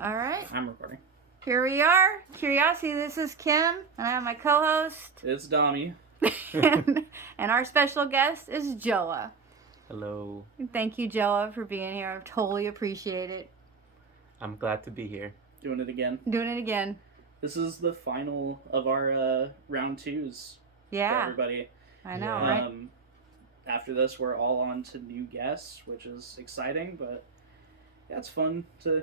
All right. I'm recording. Here we are. Kuriosity, this is Kim, and I have my co-host. It's Dami. and our special guest is Joao. Hello. Thank you, Joao, for being here. I totally appreciate it. I'm glad to be here. Doing it again. Doing it again. This is the final of our round twos for everybody. I know, Yeah. right? After this, we're all on to new guests, which is exciting, but yeah, it's fun to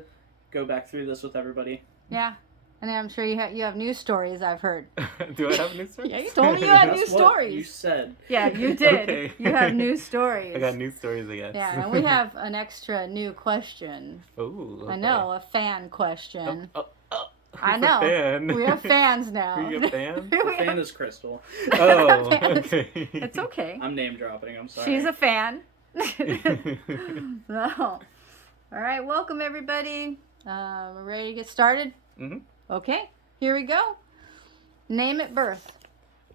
go back through this with everybody. Yeah. And I'm sure you have news stories, I've heard. Do I have news stories? Yeah, you told me you had That's news what stories. you said. Yeah, you did. Okay. You have news stories. I got news stories, I guess. Yeah, and we have an extra new question. Ooh, okay. I know, a fan question. Oh, I who's know. a fan? We have fans now. Are you a fan? The fan is Crystal. Oh, Fans. okay. It's okay. I'm name dropping, I'm sorry. She's a fan. So, all right, welcome everybody. We're ready to get started? Mm-hmm. Okay, here we go. Name at birth.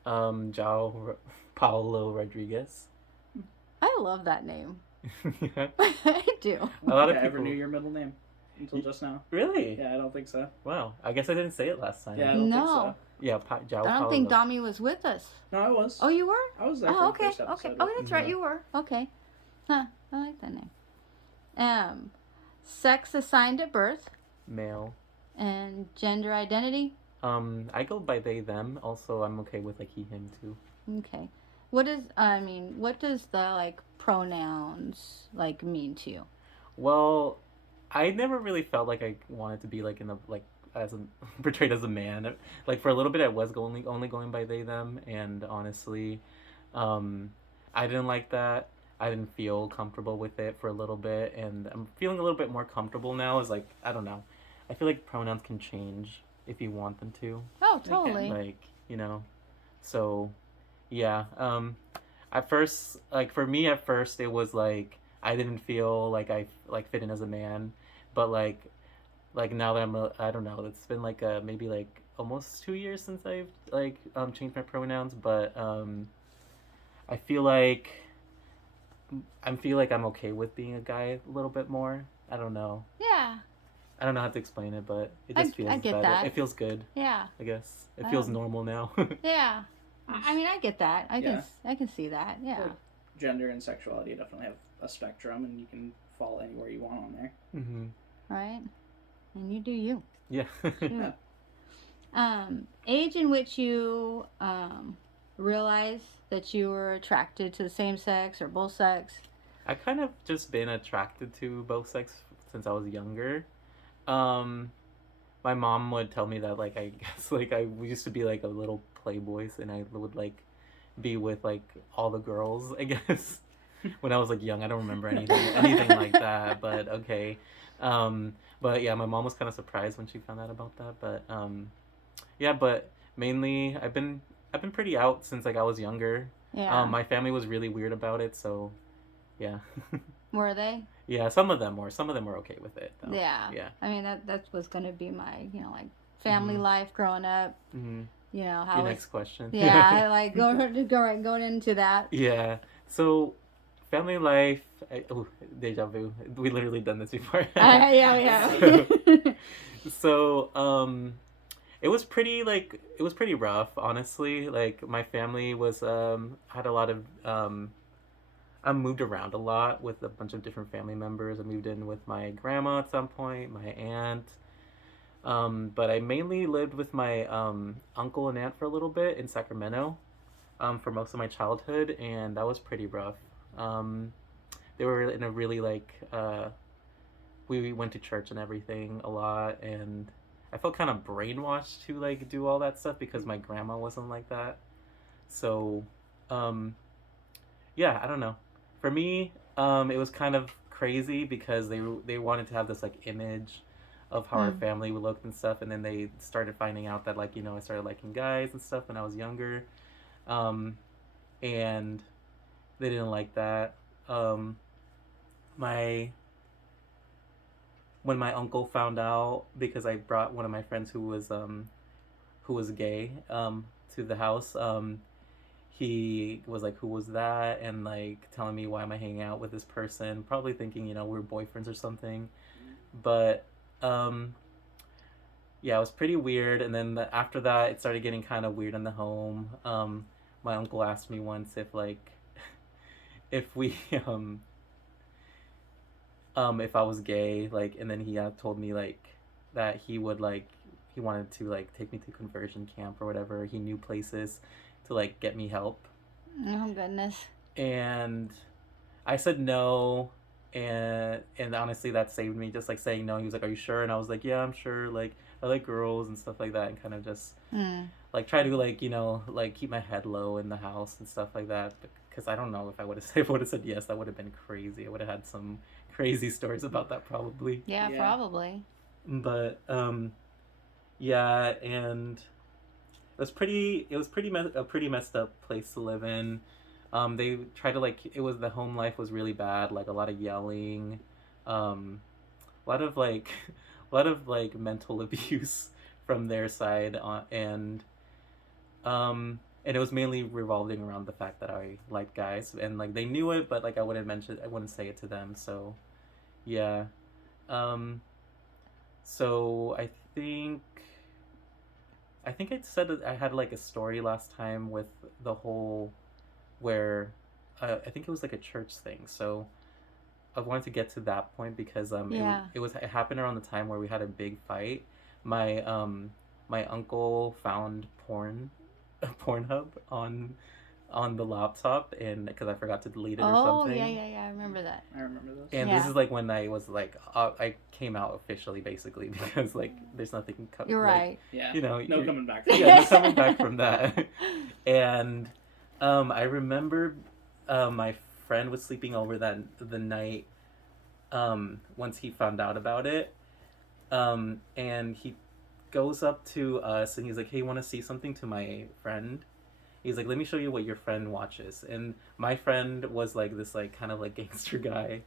Joao Paulo Rodriguez. I love that name. Yeah. I do. A lot of I ever people knew your middle name until just now. Really? Yeah, I don't think so. Wow. I guess I didn't say it last time. Yeah, I don't think No. so. Yeah, Joao I Paulo. don't think Dami was with us. No, I was. Oh, you were? I was there Oh, for okay. the first episode. Okay. Oh, that's right. Yeah. You were. Okay. Huh. I like that name. Sex assigned at birth Male. and gender identity. I go by they, them. Also, I'm okay with like he, him too. Okay. What does the pronouns mean to you? Well, I never really felt like I wanted to be like as a portrayed as a man. Like for a little bit, I was only going by they, them, and honestly, I didn't like that. I didn't feel comfortable with it for a little bit, and I'm feeling a little bit more comfortable now. Is I don't know. I feel like pronouns can change if you want them to. Oh, totally. So, yeah. At first, for me, at first, it was I didn't feel like I fit in as a man, but now that I don't know, it's been maybe almost 2 years since I've changed my pronouns, but I feel like I'm okay with being a guy a little bit more. I don't know. Yeah. I don't know how to explain it, but it just feels I get better. that. It feels good. Yeah. I guess it feels normal now. Yeah. I mean, I get that. I can see that. Yeah. Well, gender and sexuality definitely have a spectrum, and you can fall anywhere you want on there. Mm-hmm. Right. And you do you. Yeah. Yeah. Age in which you realize that you were attracted to the same sex or both sex. I kind of just been attracted to both sex since I was younger. My mom would tell me that I guess I used to be a little playboy, and I would be with all the girls, I guess. When I was young, I don't remember anything like that, but okay. But yeah, my mom was kind of surprised when she found out about that, but yeah, but mainly I've been pretty out since I was younger. Yeah. My family was really weird about it, so yeah. Were they? Yeah, some of them were okay with it though. Yeah. Yeah. I mean, that was going to be my, family life growing up. Mm-hmm. How Your next question. Yeah, going into that. Yeah. So, family life. Deja vu. We literally done this before. Yeah. So, it was pretty rough, honestly. My family was had a lot of I moved around a lot with a bunch of different family members. I moved in with my grandma at some point, my aunt. But I mainly lived with my uncle and aunt for a little bit in Sacramento for most of my childhood, and that was pretty rough. They were in a really we went to church and everything a lot, and I felt kind of brainwashed to do all that stuff because my grandma wasn't like that. So, yeah, I don't know. For me, it was kind of crazy because they wanted to have this image of how our family would look and stuff, and then they started finding out that I started liking guys and stuff when I was younger, and they didn't like that. When my uncle found out, because I brought one of my friends who was gay to the house, he was like, "Who was that?" and telling me, "Why am I hanging out with this person?" Probably thinking we're boyfriends or something. But yeah, it was pretty weird. And then after that, it started getting kind of weird in the home. My uncle asked me once if like if we if I was gay, like, and then he told me like that he would like he wanted to like take me to conversion camp or whatever. He knew places to like get me help, Oh goodness. and I said no, and honestly that saved me, just like saying no. He was like, "Are you sure?" And I was like, "Yeah, I'm sure. Like I like girls and stuff like that," and kind of just Hmm. like try to like like keep my head low in the house and stuff like that. Because I don't know if I would have if I would have said yes, that would have been crazy. I would have had some crazy stories about that probably. Yeah, Yeah. probably. But yeah, and a pretty messed up place to live in. They tried to like it was the home life was really bad, like a lot of yelling, a lot of like a lot of like mental abuse from their side, and it was mainly revolving around the fact that I liked guys, and like they knew it, but like I wouldn't say it to them. So yeah, um, so think I think I said that I had like a story last time with the whole where I think it was like a church thing. So I wanted to get to that point because Yeah. it happened around the time where we had a big fight. My my uncle found Pornhub on the laptop, and because I forgot to delete it or Oh yeah, something. yeah, yeah. I remember that. I remember this. And this Yeah. is like when I was like I came out officially basically because like there's nothing You're like right. Yeah. you know No you're- coming back from yeah, no that. coming back from that. And I remember my friend was sleeping over that the night once he found out about it. And he goes up to us and he's like, "Hey, want to see something?" To my friend. He's like, "Let me show you what your friend watches." And my friend was like this like kind of like gangster guy.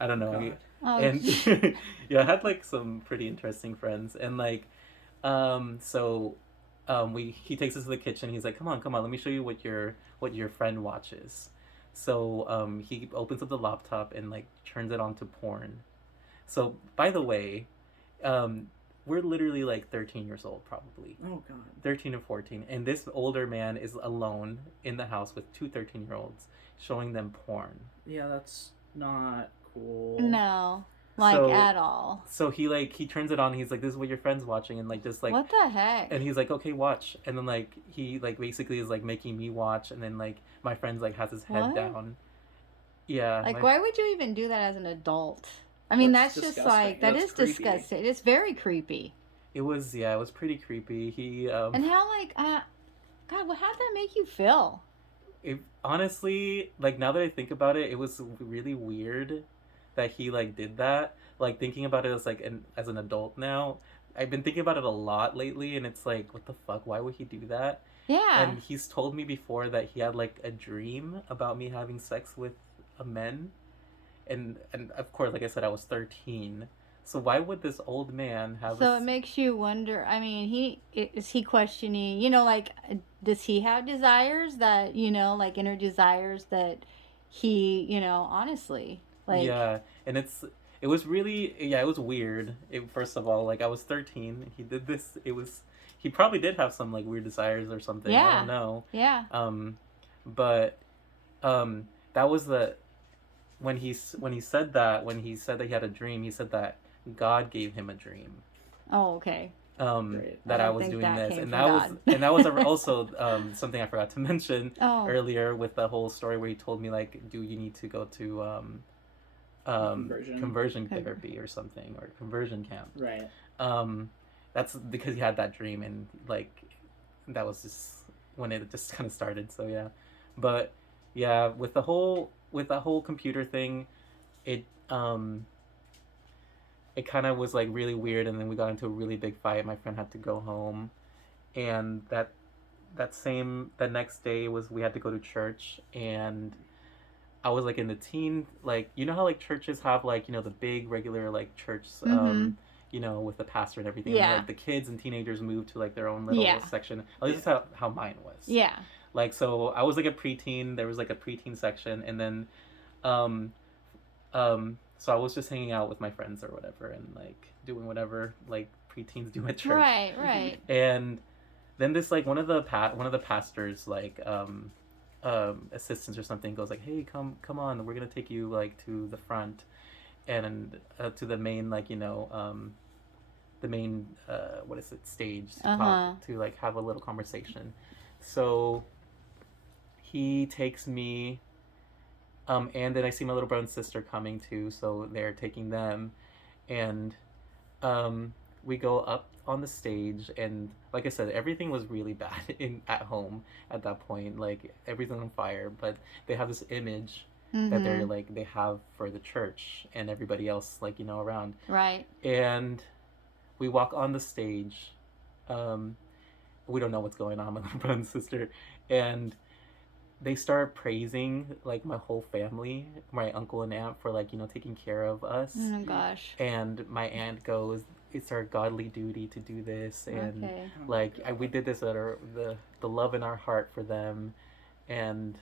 I don't know. God. Oh, And yeah, I had like some pretty interesting friends. And like so we he takes us to the kitchen. He's like, come on, let me show you what your friend watches." So he opens up the laptop and like turns it on to porn. So by the way, um we're literally like 13 years old probably. Oh God. 13 and 14, and this older man is alone in the house with two 13-year-olds showing them porn. Yeah, that's not cool. no, like So- at all. So he turns it on. And he's like, "This is what your friend's watching," and like just like What the heck? and he's like, "Okay, watch." And then like he like basically is like making me watch, and then like my friend's like has his head What? down. Yeah. Like, my- why would you even do that as an adult? I mean, That's that's just disgusting. like that That's is creepy. disgusting. It's very creepy. It was pretty creepy. He And how like God, what how'd that make you feel? it, honestly, like now that I think about it, it was really weird that he like did that. Like thinking about it as like as an adult now, I've been thinking about it a lot lately, and it's like, what the fuck? Why would he do that? Yeah. And he's told me before that he had like a dream about me having sex with a men, and of course, like I said, I was 13. So why would this old man have? So it makes you wonder. I mean, is he questioning? Like, does he have desires that like inner desires that he, honestly, like, Yeah, and it was really it was weird. First of all, like I was 13. He did this. He probably did have some like weird desires or something. I Yeah. don't know. yeah, But that was when he said that he had a dream. He said that God gave him a dream. oh, okay, Great. That I I don't was think doing that this, came and from that was God. and that was also something I forgot to mention oh, earlier with the whole story where he told me like, do you need to go to conversion therapy or something, or conversion camp. Right. That's because he had that dream, and like that was just when it just kind of started. So yeah, but yeah, with the whole computer thing, it it kind of was like really weird, and then we got into a really big fight. My friend had to go home, and that next day was we had to go to church, and I was like in the teen, like how like churches have like the big regular like church Mhm. with the pastor and everything. Yeah. And, like the kids and teenagers moved to like their own little Yeah. section. At least that's how mine was. yeah, Like so I was like a preteen, there was like a preteen section, and then So I was just hanging out with my friends or whatever, and like doing whatever like preteens do at church. Right, right. And then this like one of the pastors like assistants or something goes like, hey, come on, we're gonna take you like to the front and to the main like the main what is it, stage to Uh-huh. talk to like have a little conversation. So he takes me, and then I see my little brother and sister coming too, so they're taking them, and um, we go up on the stage, and like I said, everything was really bad in at home at that point, like everything on fire. But they have this image that they're Mm-hmm. like they have for the church and everybody else like around, Right. and we walk on the stage. Um, we don't know what's going on, my little brother and sister, and they start praising like my whole family, my uncle and aunt, for like taking care of Oh us. my gosh. And my aunt goes, it's our godly duty to do this, and Okay. Oh my like we God. did this out of the love in our heart for them. And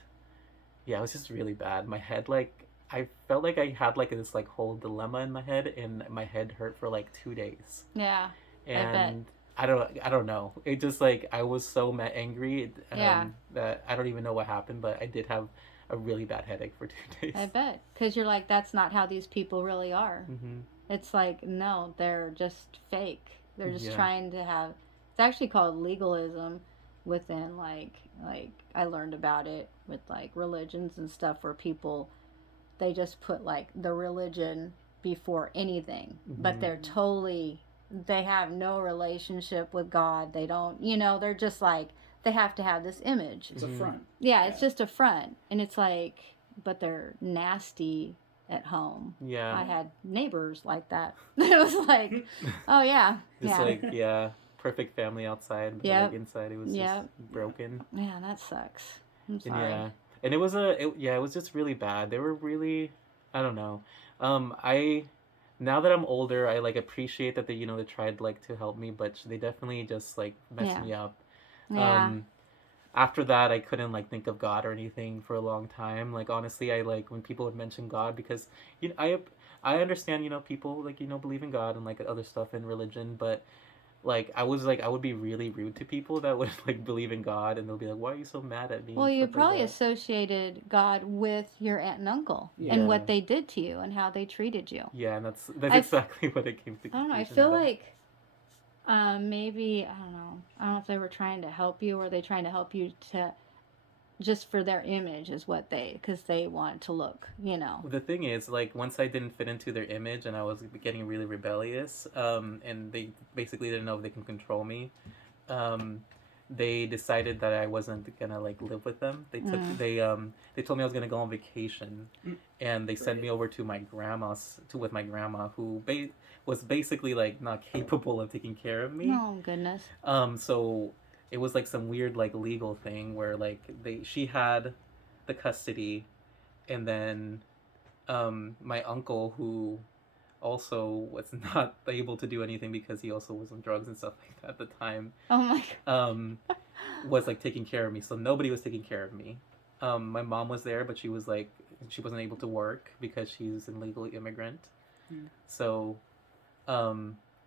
yeah, it was just really bad. My head, like, I felt like I had like this like whole dilemma in my head, and my head hurt for like 2 days. Yeah. I bet. And I don't know. It just like I was so angry, Yeah. that I don't even know what happened, but I did have a really bad headache for 2 days. I bet. Because you're like, that's not how these people really are. Mm-hmm. It's like, no, they're just fake. They're just Yeah. trying to have. It's actually called legalism within like I learned about it with like religions and stuff where people they just put like the religion before anything, but Mm-hmm. they're totally they have no relationship with God. They don't, they're just like they have to have this image. It's a Mhm. front. Yeah, it's just a front, and it's like, but they're nasty at home. Yeah. I had neighbors like that. It was like, oh yeah, Just yeah, like perfect family outside, but Yep. like inside it was Yep. just broken. yeah, that sucks. I'm And sorry. yeah, and it was just really bad. They were really, I don't know. I Now that I'm older, I like appreciate that they tried like to help me, but they definitely just like messed Yeah. me up. Yeah, After that, I couldn't like think of God or anything for a long time. Like honestly, I like when people would mention God, because you know I understand people like believe in God and like other stuff in religion, but like I would be really rude to people that would like believe in God, and they'll be like, why are you so mad at me well, and you stuff like probably that. associated God with your aunt and uncle Yeah. and Yeah. what they did to you and how they treated you. Yeah, and that's I f- exactly what it came to I don't know. I conclusion feel about. like maybe I don't know. I don't know if they were trying to help you or they trying to help you to just for their image is what because they want to look. The thing is, like, once I didn't fit into their image and I was getting really rebellious, and they basically didn't know if they can control me, um, they decided that I wasn't gonna like live with them. Mm. They told me I was gonna go on vacation, Mm. and they sent me over to my grandma's to with my grandma, who was basically like not capable of taking care of me. Oh goodness. So it was like some weird like legal thing where like she had the custody, and then my uncle, who also was not able to do anything because he also was on drugs and stuff like that at the time, Oh my god. was like taking care of me. So nobody was taking care of me. My mom was there, but she wasn't able to work because she's an illegal immigrant. Mm. So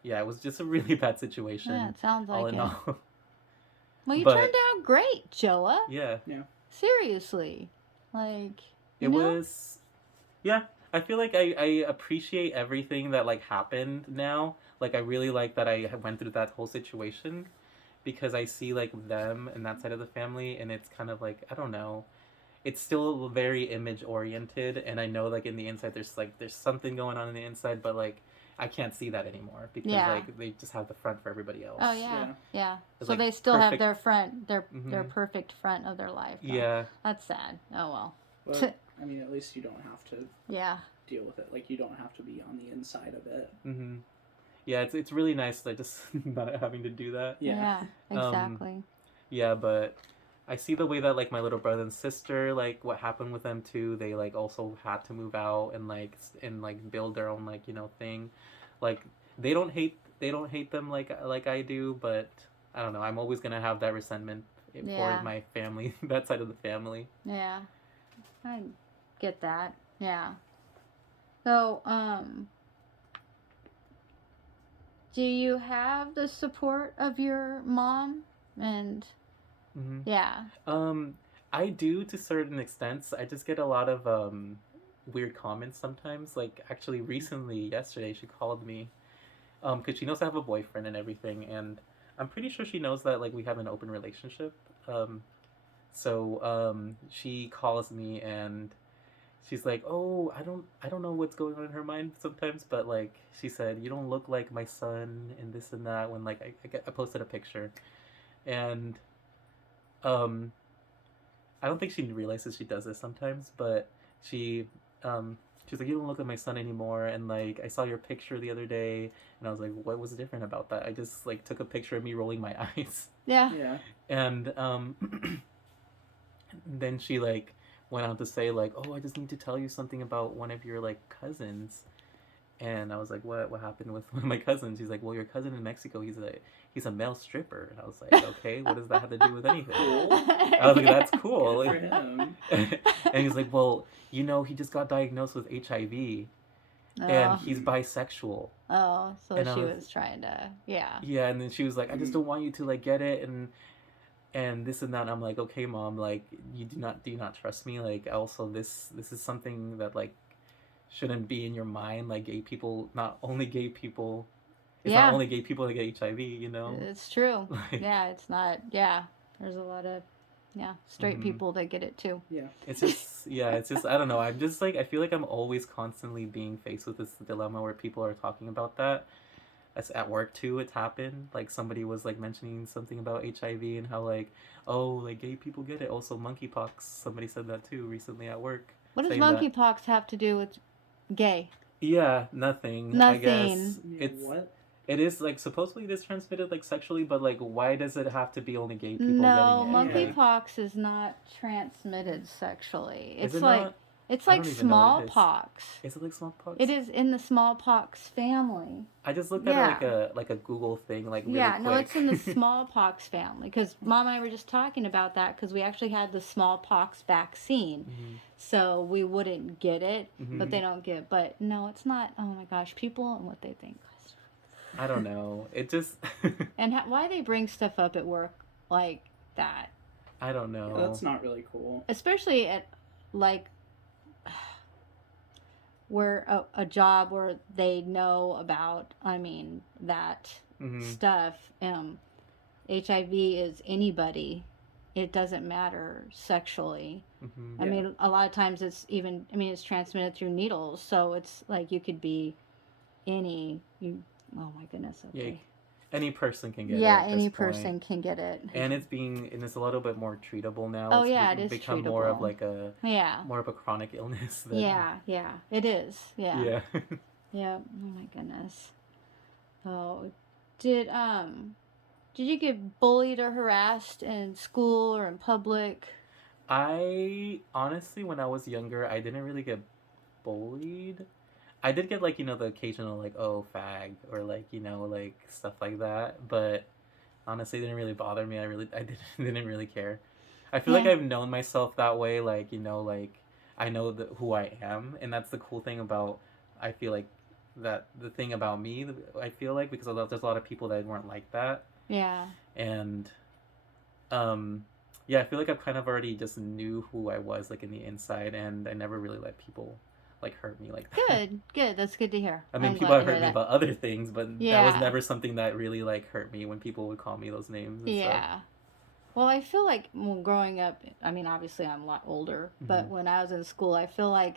yeah, it was just a really bad situation. Yeah, it sounds all like in it. all. Well, you But- turned out great, Joa. Yeah. Seriously. Like, It was, yeah. I feel like I appreciate everything that like happened now. Like I really like that I went through that whole situation, because I see like them and that side of the family, and it's kind of like, I don't know. It's still very image oriented, and I know like in the inside there's something going on in the inside, but like I can't see that anymore because Yeah. like they just have the front for everybody else. oh yeah, yeah. It's, So like, they still have perfect- their front, their Mhm. perfect front of their life. though. Yeah. That's sad. Oh well. But I mean, at least you don't have to Yeah. deal with it. Like you don't have to be on the inside of it. Mm-hmm. Yeah, it's really nice like just not having to do that. Yeah. Exactly. Yeah, but I see the way that like my little brother and sister, like what happened with them too. They like also had to move out and like build their own like thing. Like they don't hate them like I do, but I don't know. I'm always gonna have that resentment Yeah. for my family, that side of the family. Yeah. I get that. Yeah. So, do you have the support of your mom? And Hmm. yeah. I do to certain extents. I just get a lot of weird comments sometimes. Like actually, recently, yesterday, she called me because she knows I have a boyfriend and everything, and I'm pretty sure she knows that like we have an open relationship. Um, so she calls me and she's like, "Oh, I don't know what's going on in her mind sometimes, but like she said, you don't look like my son and this and that." When like I posted a picture, and um, I don't think she realizes she does this sometimes, but she um she's like, "You don't look like my son anymore," and like I saw your picture the other day, and I was like, "What was different about that?" I just like took a picture of me rolling my eyes, Yeah. Yeah. and then she like went on to say like, "Oh, I just need to tell you something about one of your like cousins." And I was like, "What happened with one of my cousins?" He's like, "Well, your cousin in Mexico, he's a male stripper." And I was like, "Okay, what does that have to do with anything?" Cool. I was like, "That's cool." Good for him. And he's like, "Well, he just got diagnosed with HIV and Oh. he's bisexual." Oh, so And I she was, was trying to, yeah. yeah, and then she was like, "I just Mm. don't want you to like get it and this and that." And I'm like, "Okay, mom, like you do not trust me? Like also this is something that like shouldn't be in your mind. Like gay people, not only gay people, it's not Yeah, only gay people that get HIV, you know?" it's true. Like, Yeah, it's not, yeah. There's a lot of, yeah, straight mhm. people that get it too. Yeah. It's just, yeah, it's just, I don't know. I'm just like, I feel like I'm always constantly being faced with this dilemma where people are talking about that. As at work too, it's happened. Like somebody was like mentioning something about HIV and how like, oh, like gay people get it. Also monkeypox. Somebody said that too recently at work, What does saying that, monkeypox have to do with gay? yeah, nothing. I Nothing. guess Yeah. What? it is like supposedly it is transmitted like sexually, but like why does it have to be only gay people getting No, it? Yeah. Like, monkeypox is not transmitted sexually. is it not? It's I like don't even know what it is. smallpox. Is it like smallpox? It is in the smallpox family. I just looked at it Yeah. like a Google thing, like really Yeah, no, quick. it's in the smallpox family because Mom and I were just talking about that because we actually had the smallpox vaccine, Mm-hmm. so we wouldn't get it, but Mm-hmm. they don't get. But no, it's not. Oh my gosh, people and what they think, I don't know. It just and why they bring stuff up at work like that, I don't Yeah, know. that's not really cool. especially at like where a job where they know about. I mean that Mm-hmm. stuff. HIV is anybody. It doesn't matter sexually. Mm-hmm. I Yeah. mean, a lot of times it's even, I mean, it's transmitted through needles. So it's like you could be oh my goodness, Yeah, okay. any person can get it Yeah, at this any point. person can get it. And it's a little bit more treatable now. Oh, It's yeah, it is become more of treatable. like a Yeah. more of a chronic illness than Yeah, yeah, it is. Yeah. yeah. Yeah. Oh my goodness. Oh, did, did you get bullied or harassed in school or in public? I honestly, when I was younger, I didn't really get bullied. I did get like the occasional like oh fag or like like stuff like that, but honestly, it didn't really bother me. I didn't really care. I feel like Yeah. I've known myself that way, like like I know who I am, and that's the cool thing about. I feel like that the thing about me, I feel like because there's a lot of people that weren't like that, Yeah. and um, yeah, I feel like I've kind of already just knew who I was like in the inside, and I never really let people like hurt me like that. Good, good. That's good to hear. I mean, I'm people glad to have hear hurt me that. about other things, but that was Yeah. never something that really like hurt me when people would call me those names and stuff. Yeah. Well, I feel like growing up, I mean, obviously I'm a lot older, but Mhm. when I was in school, I feel like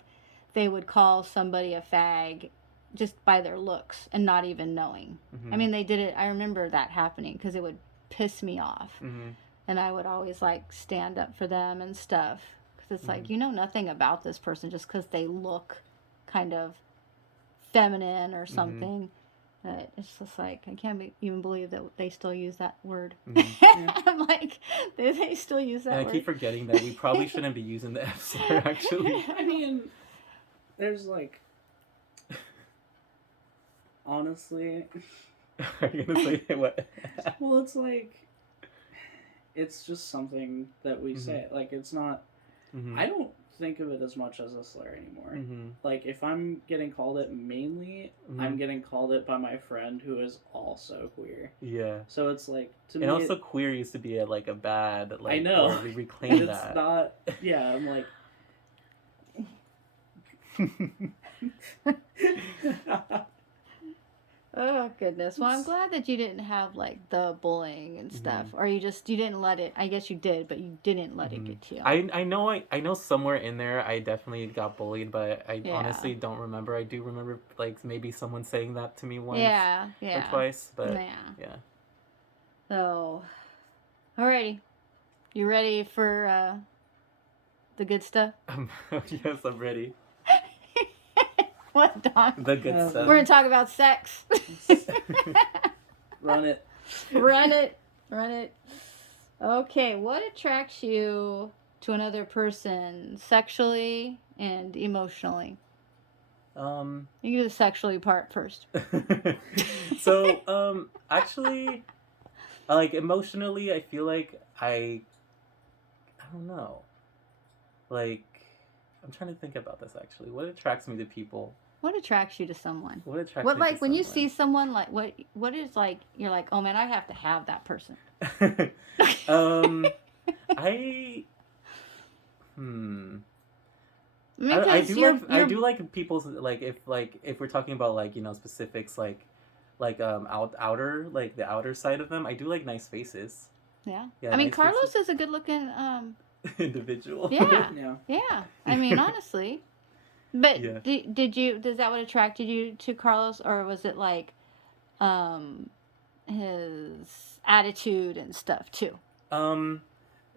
they would call somebody a fag just by their looks and not even knowing. I Mhm. mean, they did it. I remember that happening because it would piss me off. Mhm. And I would always like stand up for them and stuff. Because it's like, Mhm. you know nothing about this person just because they look kind of feminine or Mhm. something. It's just like I can't even believe that they still use that word. Mhm. Yeah. I'm like, they still use that And I word. keep forgetting that we probably shouldn't be using the F slur. Actually, I mean, there's like, honestly, are you gonna say what? well, it's like, it's just something that we Mhm. say. Like, it's not. Mhm. I don't think of it as much as a slur anymore. Mm-hmm. Like, if I'm getting called it mainly, Mm-hmm. I'm getting called it by my friend who is also queer. Yeah. So it's like, to And me, also, queer used to be a, like a bad like I know. word. We and reclaimed it's that. not, yeah, I'm like, Oh goodness. Well, I'm glad that you didn't have like the bullying and stuff, or you didn't let it. I guess you did, but you didn't let it get to you. I know somewhere in there I definitely got bullied, but I Yeah. honestly don't remember. I do remember like maybe someone saying that to me once Yeah, or yeah, twice, but yeah. yeah. So, alrighty, you ready for the good stuff? Yes, I'm ready. What, Don? The good Oh, stuff. We're gonna talk about sex. run it. Run it, run it. Okay, what attracts you to another person sexually and emotionally? You can do the sexually part first. So actually, like emotionally, I feel like I don't know. Like I'm trying to think about this actually. What attracts me to people? What attracts you to someone? What attracts What, me to like when you someone? see someone, like what is like you're like, oh man, I have to have that person. I hmm. I Because do you're, like I do like people's like if we're talking about like specifics like outer like the outer side of them. I do like nice faces. yeah. Yeah, I mean, nice Carlos faces. is a good looking Individual. yeah. Yeah. Yeah. I mean, honestly. But Yeah. does that what attracted you to Carlos, or was it like um his attitude and stuff too, Um,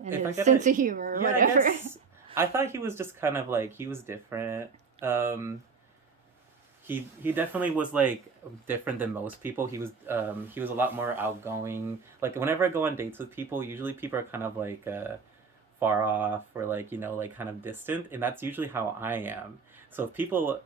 and if I his gotta, sense of humor or yeah, I whatever? guess I thought he was just kind of like he was different. Um, he definitely was like different than most people. He was a lot more outgoing. Like whenever I go on dates with people, usually people are kind of like far off or like like kind of distant, and that's usually how I am. So if people,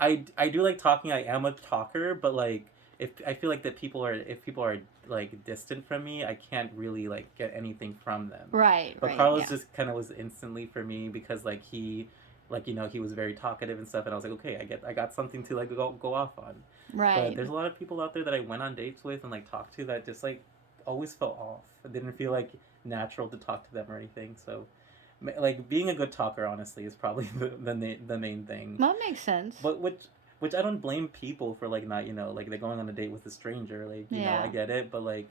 I do like talking. I am a talker, but like if I feel like that people are like distant from me, I can't really like get anything from them. Right, But right, Carlos yeah. just kind of was instantly for me because like he like he was very talkative and stuff, and I was like, okay, I got something to like go off on. But Right. there's a lot of people out there that I went on dates with and like talked to that just like always felt off. It didn't feel like natural to talk to them or anything. So like being a good talker honestly is probably the main thing. Well, that makes sense. But which I don't blame people for like not like they're going on a date with a stranger, like I Yeah. get it, but like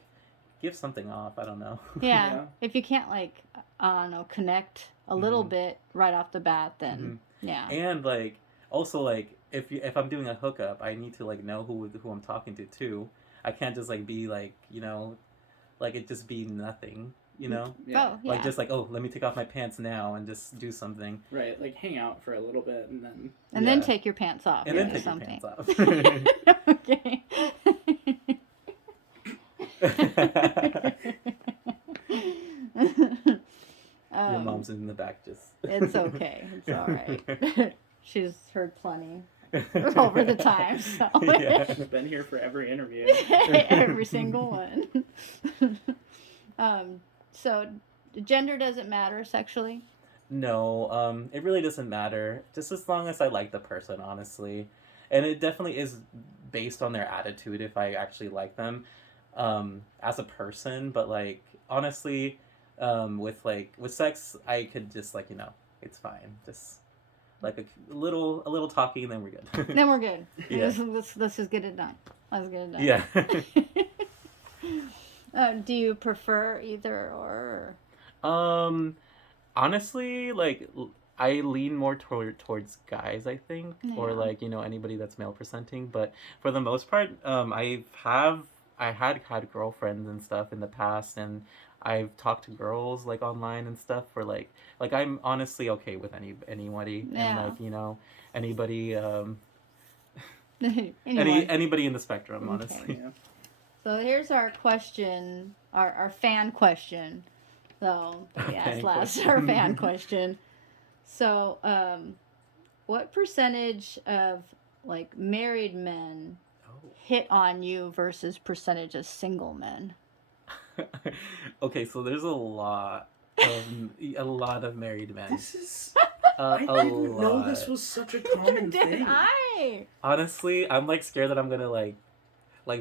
give something off. I don't know. Yeah. Yeah. If you can't like I don't know, connect a little bit right off the bat, then yeah. And like also like if I'm doing a hookup, I need to like know who I'm talking to too. I can't just like be like like it just be nothing. Yeah. Oh, yeah. Like just like, oh, let me take off my pants now and just do something. Right. Like hang out for a little bit and then. And then take your pants off. And then do take something. your pants off. Okay. Your mom's in the back just. It's okay. It's all right. She's heard plenty over the time, so Yeah. Been here for every interview. every single one. So gender doesn't matter sexually. No, it really doesn't matter. Just as long as I like the person, honestly. And it definitely is based on their attitude if I actually like them as a person. But like honestly, with sex, I could just like it's fine. Just like a little talking, and then we're good. Then we're good. Yeah. Let's just get it done. Let's get it done. Yeah. Do you prefer either or? Honestly, like I lean more towards guys, I think, or Yeah. like anybody that's male presenting. But for the most part, I had girlfriends and stuff in the past, and I've talked to girls like online and stuff for like I'm honestly okay with anybody and Yeah. like anybody Anyway. anybody in the spectrum, Okay. honestly. Yeah. So here's our question, our fan question. So yes, Fan last question. our fan question. So, what percentage of like married men hit on you versus percentage of single men? Okay, so there's a lot of married men. This is I didn't know lot. this was such a common Did thing. I? Honestly, I'm like scared that I'm gonna like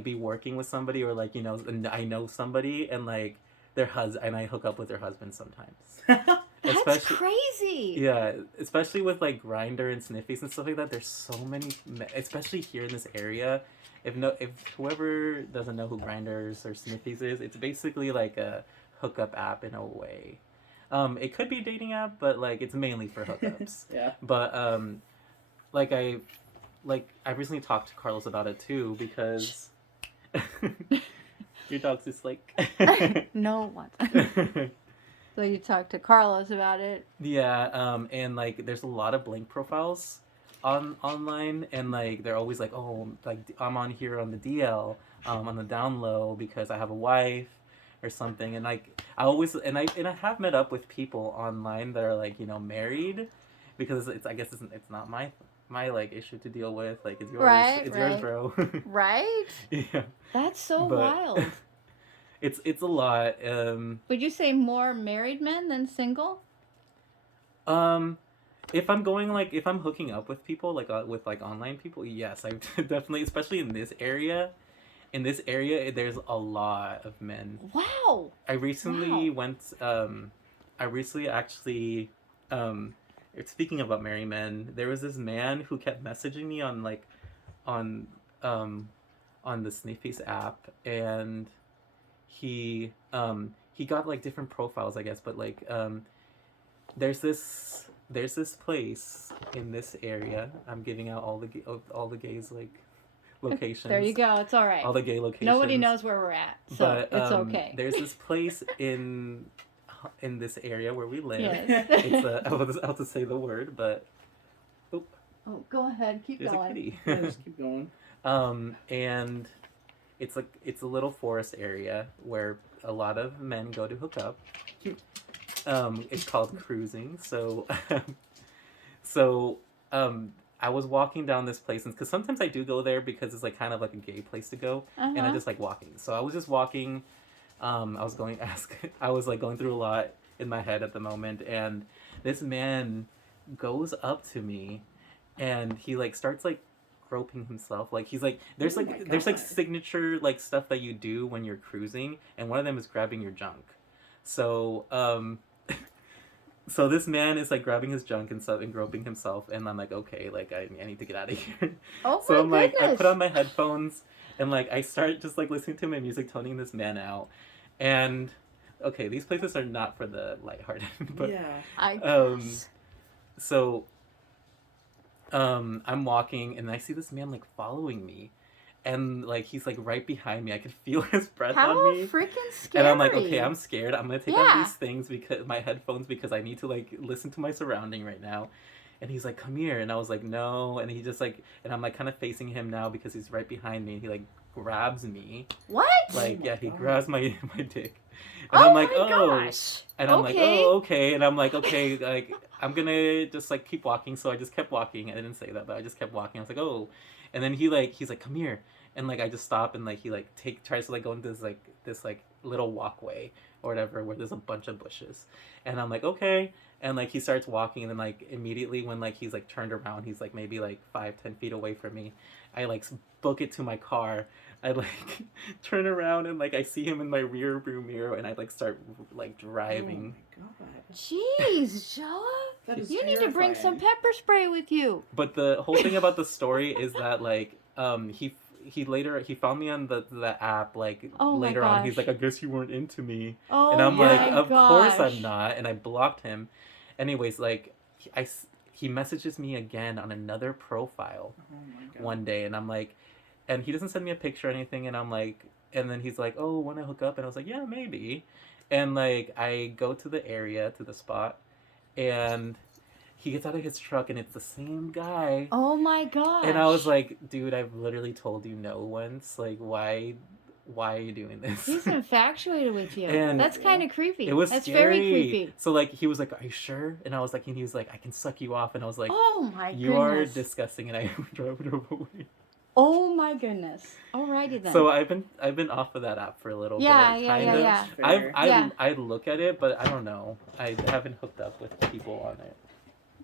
be working with somebody, or like, you know, I know somebody and like their husband, and I hook up with their husband sometimes. That's Especially, crazy. yeah, especially with like Grinder and Sniffies and stuff like that. There's so many, especially here in this area. If whoever doesn't know who Grinders or Sniffies is, it's basically like a hookup app in a way. It could be a dating app, but like it's mainly for hookups. Yeah. But like I recently talked to Carlos about it too, because your dog's just like No one. So you talked to Carlos about it. Yeah, and like there's a lot of blank profiles online, and like they're always like, oh, like I'm on here on the DL, on the down low because I have a wife or something, and like I always and I have met up with people online that are like, you know, married, because it's, I guess it's not my like issue to deal with, like it's yours, Right, it's yours, right. bro. Right? Yeah, That's so but wild. it's a lot. Would you say more married men than single? Um, if I'm going like if I'm hooking up with people like with like online people, yes, I definitely, especially in this area. In this area, there's a lot of men. Wow. I recently Wow. went. I recently actually. Speaking about married men, there was this man who kept messaging me on like, on um, on the Sniffies app, and he got like different profiles, I guess, but like there's this place in this area. I'm giving out all the gays like locations. There you go. It's all right. All the gay locations. Nobody knows where we're at, so But it's okay. there's this place in this area where we live. Yes. It's I was about to say the word, but Oh, go ahead. Keep there's going. a kitty. Yeah, just keep going. And it's a little forest area where a lot of men go to hook up. It's called cruising. So, so I was walking down this place, and because sometimes I do go there because it's like kind of like a gay place to go, and I just like walking. So I was just walking. I was like going through a lot in my head at the moment, and this man goes up to me, and he like starts like groping himself, like he's like there's Oh like my there's like God. signature like stuff that you do when you're cruising, and one of them is grabbing your junk. So so this man is like grabbing his junk and stuff and groping himself, and I'm like, okay, like I need to get out of here. Oh So my I'm like, I goodness. put on my headphones, and like I start just like listening to my music, toning this man out. And okay, these places are not for the lighthearted, but Yeah. I um, guess. so I'm walking, and I see this man like following me, and like he's like right behind me. I can feel his breath How on me. freaking scary. And I'm like, okay, I'm scared. I'm gonna take Yeah. off these things, because my headphones, because I need to like listen to my surrounding right now. And he's like, come here. And I was like, no. And he just like, and I'm like kind of facing him now because he's right behind me. And he like grabs me. What? Like, my yeah, he God. grabs my dick. And Oh I'm like, my oh. gosh. And I'm like, Okay. oh, okay. And I'm like, okay, like, I'm gonna just like keep walking. So I just kept walking. I didn't say that, but I just kept walking. I was like, oh. And then he's like, come here. And like I just stop, and like he like tries to like go into this little walkway or whatever where there's a bunch of bushes. And I'm like, okay. And like he starts walking, and then like immediately when like he's like turned around, he's like maybe like 5-10 feet away from me. I like book it to my car. I like turn around, and like I see him in my rear view mirror, and I like start like driving. Oh my God. Jeez, Joao. That is You need to bring some terrifying. pepper spray with you. But the whole thing about the story is that like he found me on the app like Oh my later on. He's gosh. like, I guess you weren't into me. Oh And I'm my like, of course gosh. I'm not. And I blocked him. Anyways, like he messages me again on another profile Oh my God. one day, and I'm like, and he doesn't send me a picture or anything, and I'm like, and then he's like, oh, want to hook up? And I was like, yeah, maybe. And like I go to the area, to the spot, and he gets out of his truck, and it's the same guy. Oh my gosh. And I was like, dude, I've literally told you no once. Like, why are you doing this? He's infatuated with you. And That's kind of creepy. It was That's scary. very creepy. So like he was like, are you sure? And I was like, and he was like, I can suck you off. And I was like, Oh my you are goodness. disgusting. And I drove away. Oh my goodness. Alrighty then. So I've been off of that app for a little Yeah, bit. yeah, kind yeah, of. yeah. Fair. I Yeah. I look at it, but I don't know. I haven't hooked up with people on it.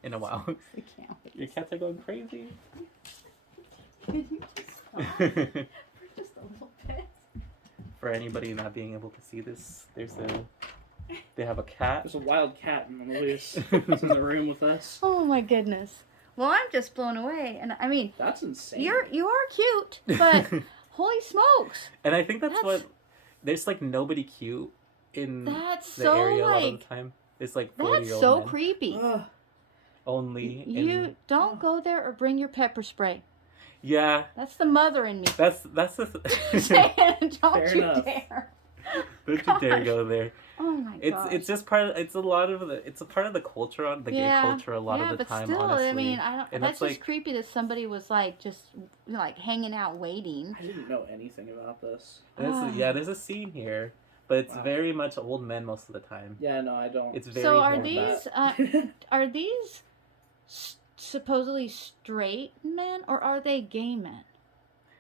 in a while. I can't wait. Your cats are going crazy. Can you just stop for just a little bit? For anybody not being able to see this, they have a cat. There's a wild cat on the loose. It's in the room with us. Oh my goodness. Well, I'm just blown away, and I mean, That's insane. you are cute, but holy smokes, And I think that's That's- what there's like nobody cute in that's the so area a lot of like the time. It's like that's 40-year-old so men creepy. Ugh. only. You don't go there or bring your pepper spray. Yeah, That's the mother in me. that's the. Saying, don't Fair you enough. dare. Don't you dare go there. Oh my god. It's just part of, it's a lot of the, it's a part of the culture, on the gay culture a lot yeah, of the but time, still, honestly. I mean, I don't. And That's it's just like- creepy that somebody was like just like hanging out waiting. I didn't know anything about this. Yeah, there's a scene here, but it's Wow. very much old men most of the time. Yeah, no, I don't. It's very So are horny. these are these supposedly straight men or are they gay men?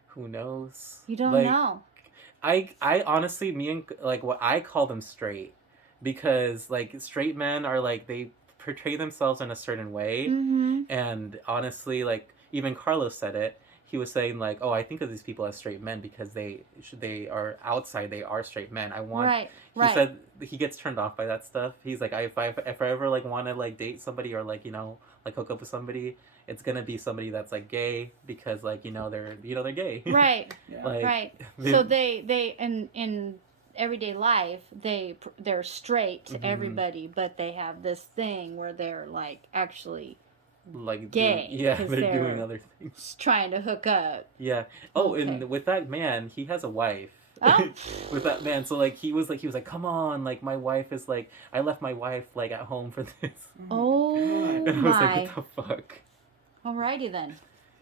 Who knows? You don't Like, know. I honestly, me and like what I call them straight, because like straight men are like they portray themselves in a certain way, Mm-hmm. and honestly, like even Carlos said it. He was saying like, oh, I think of these people as straight men because they are outside, they are straight men. I want. Right. He Right. said he gets turned off by that stuff. He's like, if I ever like want to like date somebody or like like hook up with somebody, it's gonna be somebody that's like gay because like they're gay. Right. Yeah. Like, Right. they- So they in everyday life they're straight to Mhm. everybody, but they have this thing where they're like actually like gay, yeah, 'cause they're they're- doing other things. trying to hook up. Yeah. Oh, Okay. and with that man, he has a wife. Oh. With that man, so like he was like, come on, like my wife is like, I left my wife like at home for this. Oh And I was my. like, what the fuck? Alrighty then.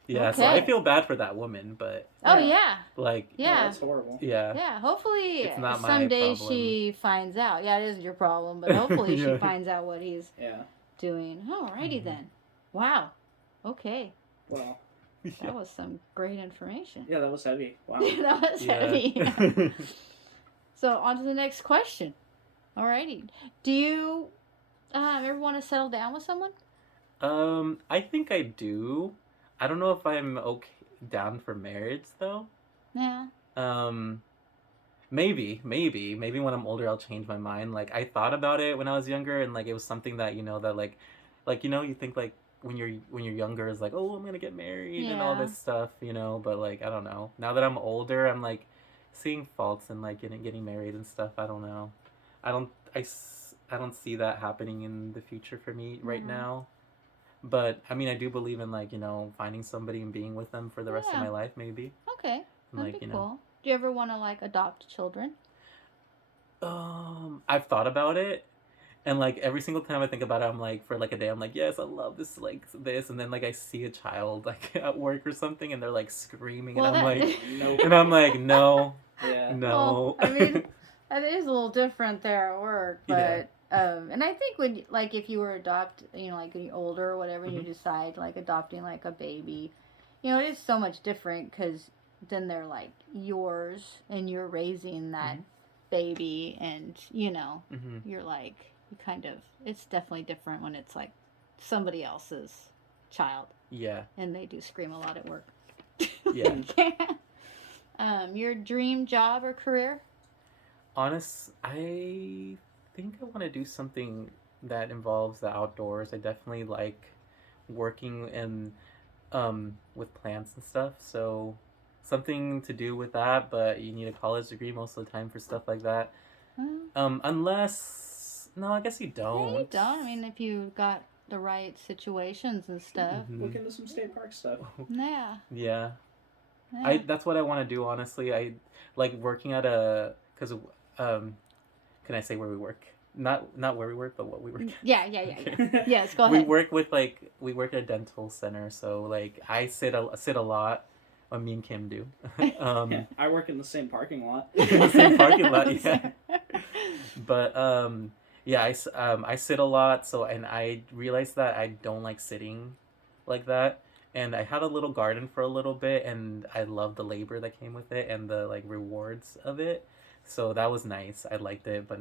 Yeah. So I Okay. feel bad for that woman, but Oh Yeah. yeah. like No, Yeah. that's horrible. yeah. Yeah, hopefully It's not my someday problem. she finds out. Yeah, it is your problem, but hopefully she Yeah. finds out what he's Yeah. doing. Alrighty Mhm. then. Wow. Okay. Well, That was some great information. yeah, that was heavy. Wow. That was Yeah. heavy. So on to the next question. Alrighty. Do you ever want to settle down with someone? I think I do. I don't know if I'm down for marriage though. Yeah. Maybe when I'm older I'll change my mind. Like I thought about it when I was younger, and like it was something that that like you think like when you're younger is like, oh, I'm gonna get married and all Yeah. this stuff, but like I don't know. Now that I'm older, I'm like seeing faults in like getting married and stuff. I don't know. I don't see that happening in the future for me right Mhm. now. But I mean, I do believe in like finding somebody and being with them for the rest of Yeah. my life, maybe. Okay. That'd Like be cool. Do you ever want to like adopt children? I've thought about it, and like every single time I think about it, I'm like for like a day, I'm like, yes, I love this, like this, and then like I see a child like at work or something, and they're like screaming, Well, and I'm that- like, Nope. and I'm like, no, Yeah. no. Well, I mean, it is a little different there at work, Yeah. but and I think when like if you were like when you're older or whatever, and you Mm-hmm. decide like adopting like a baby, it is so much different because then they're like yours and you're raising that Mhm. baby, and hmm you're like it's definitely different when it's like somebody else's child Yeah, and they do scream a lot at work. yeah. Your dream job or career? I think I want to do something that involves the outdoors. I definitely like working in with plants and stuff. So something to do with that, but you need a college degree most of the time for stuff like that. Unless no, I guess you don't. Yeah, you don't. I mean, if you got the right situations and stuff. Mhm. Look into some state park stuff. Yeah. Yeah. Yeah. That's what I want to do, honestly. I like working at because can I say where we work? Not where we work, but what we work. Yeah. Okay. Yes, go We ahead. work at a dental center, so like I sit a lot. What me and Kim do. Yeah, I work in the same parking lot. The same parking lot, yeah. But yeah, I sit a lot, so and I realized that I don't like sitting like that. And I had a little garden for a little bit, and I loved the labor that came with it and the like rewards of it. So that was nice. I liked it, but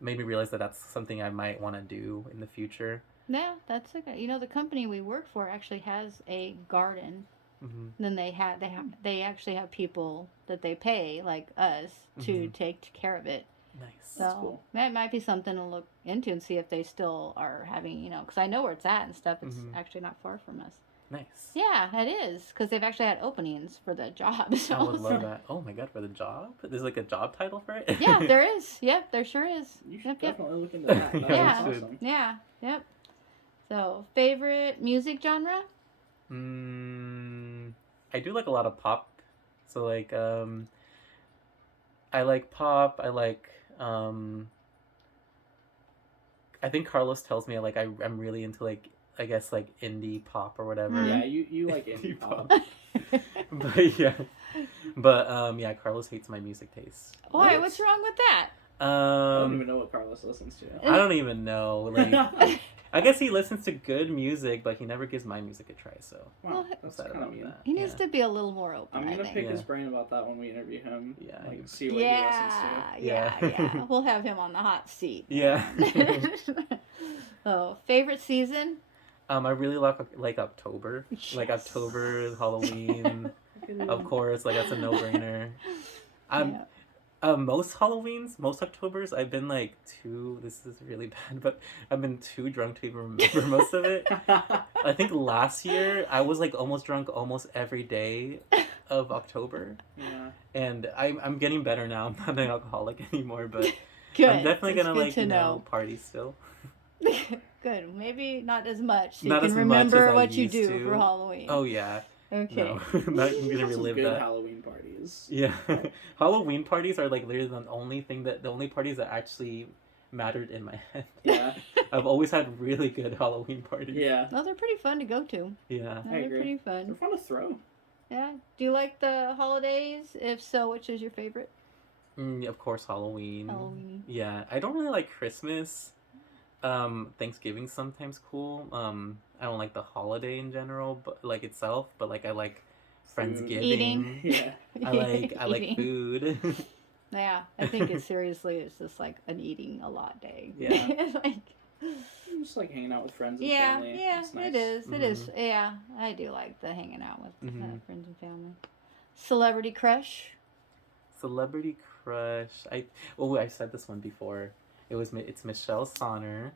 made me realize that that's something I might want to do in the future. Yeah, that's okay. You know, the company we work for actually has a garden. Mm-hmm. Then they actually have people that they pay like us to Mm-hmm. take care of it. Nice. That's So cool. that might be something to look into and see if they still are having, you know, because I know where it's at and stuff. It's Mm-hmm. actually not far from us. Nice. Yeah, it is because they've actually had openings for the job. I would So love that. Oh my god, for the job? There's like a job title for it? yeah, there is. Yep, there sure is. You should Yep, yep. definitely look into that. That Yeah, sounds Yeah, I should. awesome. yeah, yep. So favorite music genre? Mm, I do like a lot of pop. So like I like pop. Um I think Carlos tells me I'm really into like I guess like indie pop or whatever. Yeah, Mm. you like indie Indie pop. pop. But yeah. But yeah, Carlos hates my music taste. Why? What? What's wrong with that? I don't Um even know what Carlos listens to. I don't even know. Like I guess he listens to good music, but he never gives my music a try, so Wow, Well, that's sad kind of about mean. that. He needs Yeah. to be a little more open. I'm I gonna think. pick his Yeah. brain about that when we interview him. Yeah, Like, he- see what he listens to. Yeah, Yeah. yeah. We'll have him on the hot seat. Yeah. Oh, favorite season? I really like October. Like Yes. October, Halloween, of course, like that's a no-brainer. Yeah. Most Halloweens, most Octobers, I've been like too. This is really bad, but I've been too drunk to even remember most of it. I think last year I was like almost drunk almost every day of October, Yeah. and I'm getting better now. I'm not an alcoholic anymore, but Good. I'm definitely That's gonna good like to know. party still. Good. Maybe not as much. So Not you as can much as remember I what you used do to. for Halloween. Oh yeah, Okay. no, not We've gonna had some relive good that. Halloween parties. Yeah, Halloween parties are like literally the only parties that actually mattered in my head. Yeah. I've always had really good Halloween parties. Yeah. No, they're pretty fun to go to. Yeah. No, I they're agree. pretty They're fun. fun to throw. Yeah. Do you like the holidays? If so, which is your favorite? Of course, Halloween. Halloween. Yeah, I don't really like Christmas. Thanksgiving's sometimes cool. I don't like the holiday in general, but like itself. But like I like Friendsgiving. Eating. Yeah. I like Eating. food. Yeah, I think it's seriously, it's just like an eating a lot day. Yeah. Like, Just like hanging out with friends and yeah, family. yeah, It's nice. it is. It is. Mhm. Yeah, I do like the hanging out with Mhm. friends and family. Celebrity crush. Celebrity crush. I said this one before. It's Michelle Sonner,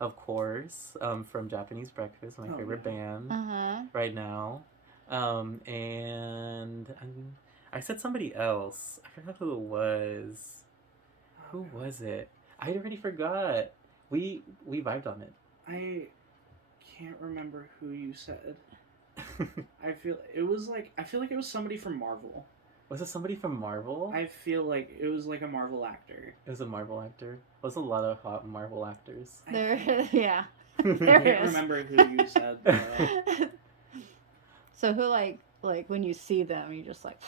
of course, from Japanese Breakfast, my Oh, favorite yeah. band Uh-huh. right now. And I said somebody else. I forgot who it was. Who was it? I already forgot. We vibed on it. I can't remember who you said. I feel like it was somebody from Marvel. Was it somebody from Marvel? I feel like it was like a Marvel actor. It was a Marvel actor. There's a lot of hot Marvel actors. There, yeah. I There can't is. remember who you said. So who like when you see them, you're just like,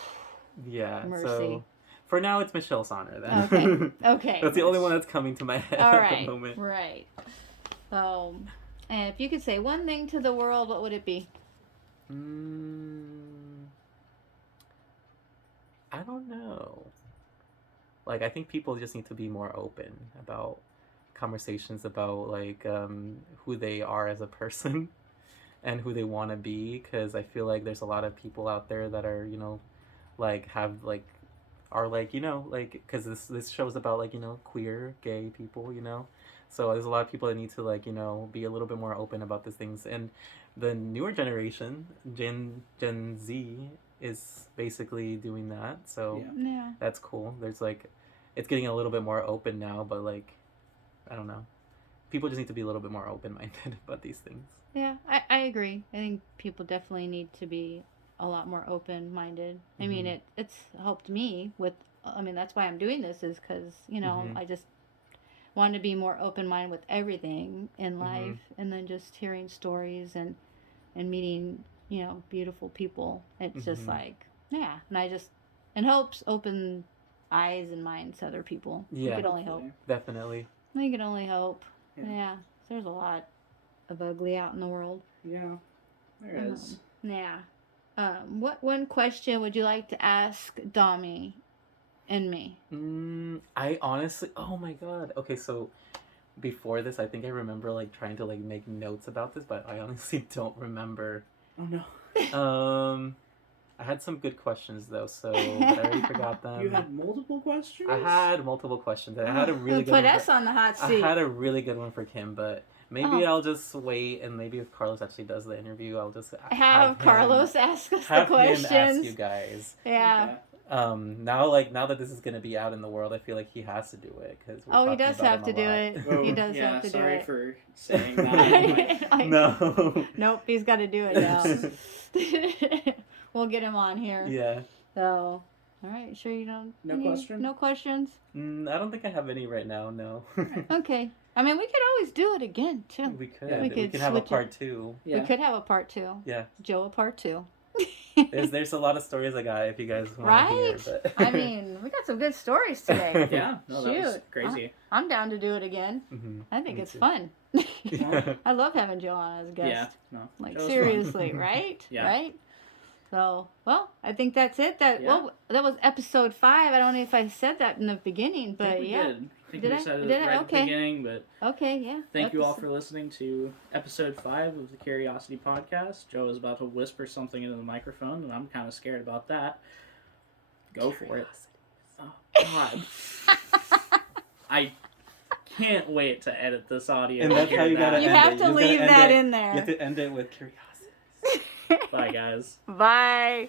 Yeah. Mercy. So for now, it's Michelle Sonner. Then. okay, okay. That's the only one that's coming to my head All at right, the moment. right. And if you could say one thing to the world, what would it be? I don't know. Like, I think people just need to be more open about conversations about like who they are as a person and who they want to be, because I feel like there's a lot of people out there that are like have like are like like because this show's about like queer gay people, so there's a lot of people that need to like be a little bit more open about these things. And the newer generation, Gen Z, is basically doing that, so Yeah. Yeah. that's cool. There's like it's getting a little bit more open now, but like I don't know, people just need to be a little bit more open-minded about these things. Yeah, I agree. I think people definitely need to be a lot more open-minded. I mean, Mhm. it's helped me with. I mean, that's why I'm doing this, is because Mhm. I just want to be more open-minded with everything in Mhm. life, and then just hearing stories and meeting beautiful people. It's just Mhm. like and helps open eyes and minds to other people. You Yeah. could only hope. Definitely. You can only hope. Yeah. Yeah. There's a lot of ugly out in the world. Yeah, there is. Yeah. What one question would you like to ask Dami and me? I honestly, oh my god. Okay, so before this, I think I remember like trying to like make notes about this, but I honestly don't remember. Oh no. I had some good questions though, so but I already forgot them. You had multiple questions? I had multiple questions. I had a really good Put one us for, on the hot I seat. had a really good one for Kim, but maybe I'll just wait, and maybe if Carlos actually does the interview, I'll just have Carlos ask us the have questions. him ask you guys. Yeah. Okay. Now that this is gonna be out in the world, I feel like he has to do it because He does have to do it. Oh, He does yeah, have to do sorry it. for saying that. Like, No. nope, he's got to do it now. We'll get him on here. Yeah. So, all right. Sure you don't. No question? No questions. I don't think I have any right now. No. Okay. I mean, we could always do it again too. We could. Yeah. We could can have a switch it. part 2. Yeah. We could have a part 2. Yeah. Joe, a part 2. There's a lot of stories I got if you guys want to hear. Right? But I mean, we got some good stories today. Yeah, no, that was Shoot. crazy. I'm down to do it again. Mhm. I think Me it's too. fun. Yeah. I love having Joe on as a guest. Yeah, no. Like, Joe's seriously, right? Yeah. Right? So, well, I think that's it. Yeah. Well, that was episode 5. I don't know if I said that in the beginning, I but think we yeah. did. I think Did we I? said it Did I? right at the Okay. beginning, but Okay, yeah. thank you all for listening to episode 5 of the Kuriosity podcast. Joe is about to whisper something into the microphone, and I'm kind of scared about that. Go for it. Oh, God. I can't wait to edit this audio. And that's hear how you gotta that. You end have it. to You gotta leave end that it. in there. You have to end it with curiosity. Bye, guys. Bye.